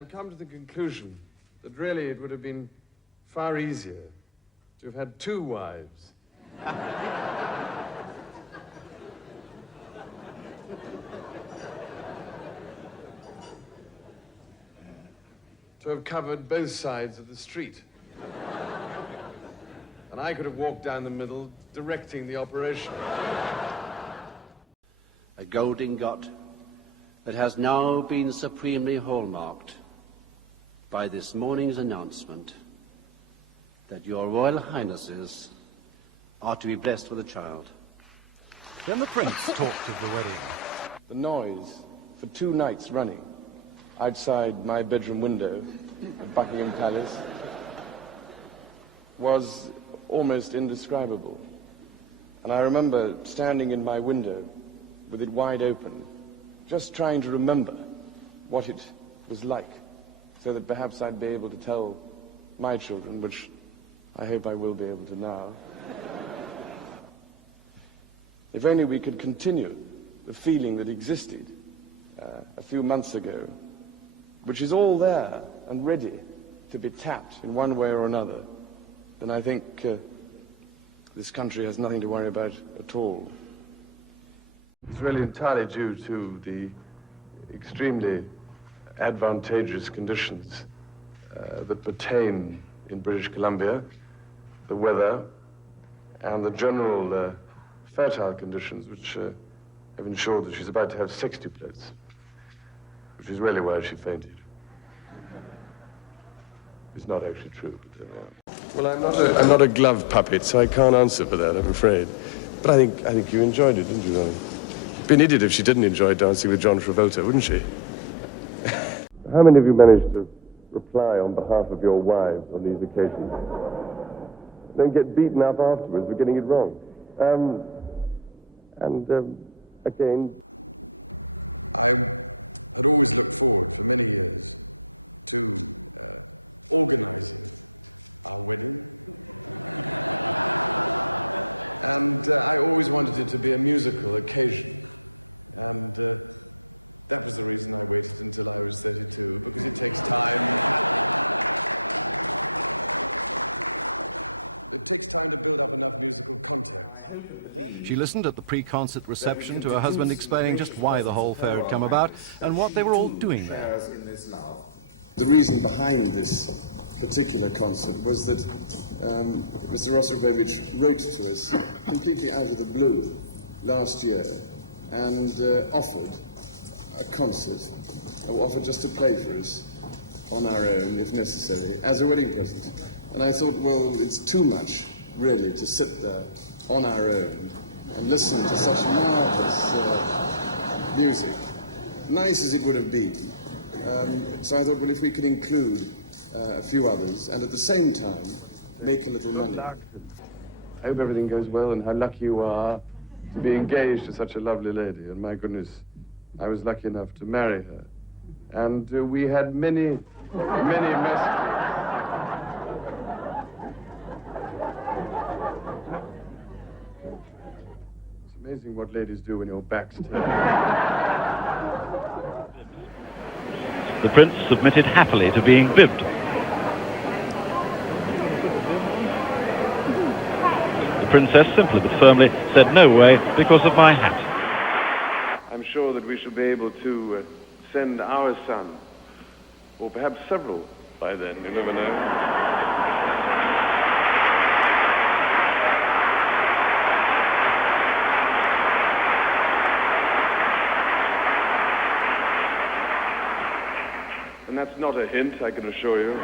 I've come to the conclusion that really it would have been far easier to have had two wives. To have covered both sides of the street. And I could have walked down the middle, directing the operation. A gold ingot that has now been supremely hallmarked by this morning's announcement that your Royal Highnesses are to be blessed with a child. The noise for 2 nights running outside my bedroom window at Buckingham Palace was almost indescribable. And I remember standing in my window with it wide open, just trying to remember what it was like, so that perhaps I'd be able to tell my children, which I hope I will be able to now. If only we could continue the feeling that existed a few months ago, which is all there and ready to be tapped in one way or another, then I think this country has nothing to worry about at all. It's really entirely due to the extremely advantageous conditions that pertain in British Columbia, the weather, and the general fertile conditions which have ensured that she's about to have sextuplets, which is really why she fainted. It's not actually true, but there we are. Well, I'm not a glove puppet, so I can't answer for that, I'm afraid. But I think you enjoyed it, didn't you, darling? Be an idiot if she didn't enjoy dancing with John Travolta, wouldn't she? How many of you managed to reply on behalf of your wives on these occasions? Don't get beaten up afterwards for getting it wrong. Again, I had always looked forward for many years to organizing our wedding. And I always wanted it to be a musical occasion. And that was the reason I waited until I was 32, because it takes time. It takes time to build up enough musical contacts. I hope and believe that we can deduce from the gracious presence of Her Royal Highness that she too shares in this love. The reason behind this particular concert was that Mr. Rostropovich wrote to us completely out of the blue last year and offered a concert, or offered just to play for us on our own, if necessary, as a wedding present. And I thought, well, it's too much, really, to sit there on our own and listen to such marvelous music, nice as it would have been. So I thought, well, if we could include a few others and at the same time make a little money. I hope everything goes well, and how lucky you are to be engaged to such a lovely lady. And my goodness, I was lucky enough to marry her. And we had many messages. It's amazing what ladies do when your back's turned. The prince submitted happily to being bibbed. The princess simply but firmly said no way because of my hat. I'm sure that we shall be able to send our son, or perhaps several by then, you never know. And that's not a hint, I can assure you.